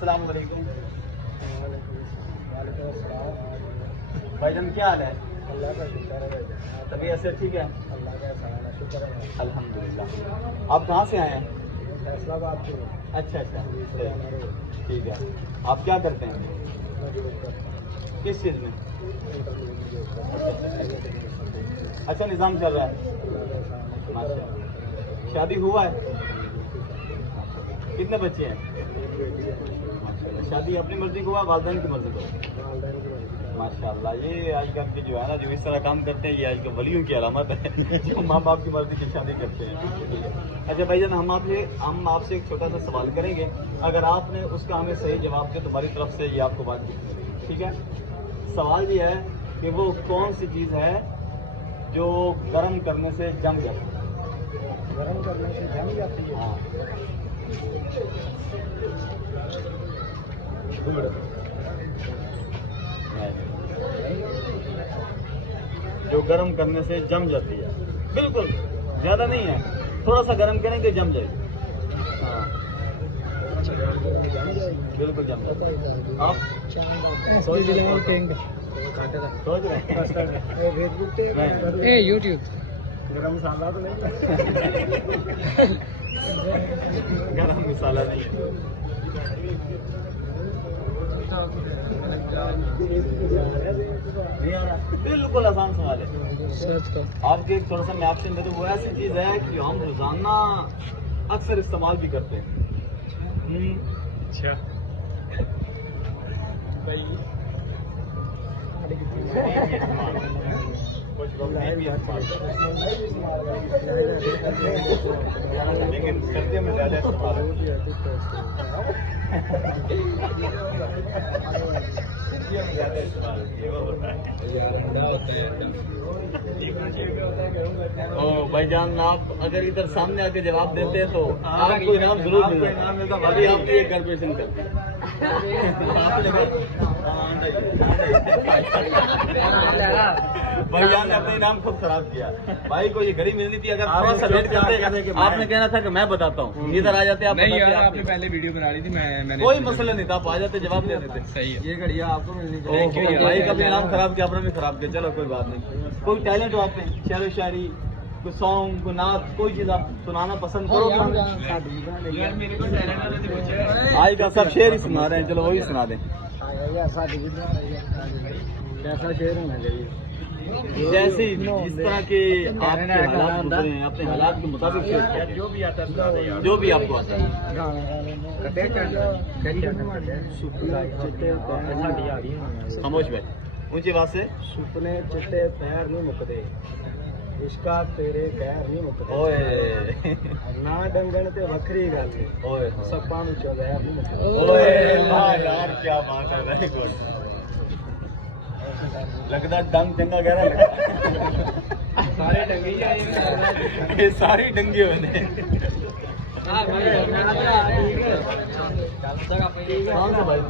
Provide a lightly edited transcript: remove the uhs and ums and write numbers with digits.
अस्सलाम वालेकुम। भाईजान क्या हाल है? अल्लाह का शुक्र है। तबीयत से ठीक है? अल्लाह का सारा शुक्र है। अल्हम्दुलिल्लाह। आप कहाँ से आए हैं? फैसलाबाद से। अच्छा, ठीक है। आप क्या करते हैं? किस चीज़ में? अच्छा, निज़ाम चल रहा है। माशाअल्लाह। शादी हुआ है? कितने बच्चे हैं? माशाअल्लाह। शादी अपनी मर्जी को हुआ, वालिदैन की मर्जी को? माशाअल्लाह। ये आजकल के जो है ना, जो इस तरह काम करते हैं, ये आजकल वलियों की अलामत है, जो माँ बाप की मर्जी की शादी करते हैं। अच्छा भाईजान, हम आपसे एक छोटा सा सवाल करेंगे, अगर आपने उसका हमें सही जवाब दिया तो हमारी तरफ से ये आपको बात दी, ठीक है? सवाल ये है कि वो कौन सी चीज़ है जो गर्म करने से जम जाती है? गर्म करने से जम जाती है। हाँ। जो गर्म करने से जम जाती है, बिल्कुल ज़्यादा नहीं है, थोड़ा सा गर्म करेंगे जम जाएगी। हाँ, बिल्कुल जम जाती है। आप सोच रहे हैं? यूट्यूब गरम मसाला तो नहीं? गरम मसाला नहीं है। नहीं आ रहा? बिल्कुल आसान सवाल है। आपके एक थोड़ा सा मैं ऑप्शन दे दूं, वो ऐसी चीज़ है कि हम रोजाना अक्सर इस्तेमाल भी करते हैं। अच्छा लेकिन सर्दियों में ज़्यादा इस्तेमाल ओ भाईजान, आप अगर इधर सामने आके जवाब देते हैं तो आपको इनाम जरूर मिलेगा। अभी आपने ये कैलकुलेशन कर दी। भाईजान ने अपना इनाम खुद खराब किया। भाई को ये घड़ी मिलनी थी, अगर थोड़ा सा लेट करते आपने कहना था कि मैं बताता हूँ, इधर आ जाते आप। नहीं यार, आपने पहले वीडियो बना ली थी, मैंने कोई मसला नहीं था, आप आ जाते जवाब दे देते। सही है। ये घड़िया आपको मिलनी चाहिए। भाई का भी इनाम खराब किया, अपना भी खराब किया, चलो कोई बात नहीं। कोई टैलेंट हो आप में, शेर व शायरी, कोई सॉन्ग, कोई नात, कोई चीज़ आप सुनाना पसंद करो? यार मेरे को टैलेंट वाले से पूछे। आज का सब शेर ही सुना रहे हैं, चलो वही सुना दें। कैसा शेर होना चाहिए? जैसे जिस तरह के आपके हालात गुजरे हैं, अपने हालात के मुताबिक शेर किया, जो भी आता है, जो भी आपको आता है। खामोश भाई, ऊंची आवाज से। सुपने चिट्टे पैर नहीं मुकदे, इसका तेरे पैर नहीं मुकदे। ओए ना डंगन ते वखरी गल, ओए सप्पा में चौदह नहीं मुकदे। ओए वाह यार, क्या बात है, वेरी गुड। लगता डंग चंगा कह रहा है। सारे डंगे ही आए, ये सारी डंगे हुए ने। ठीक है। कौन सा भाई?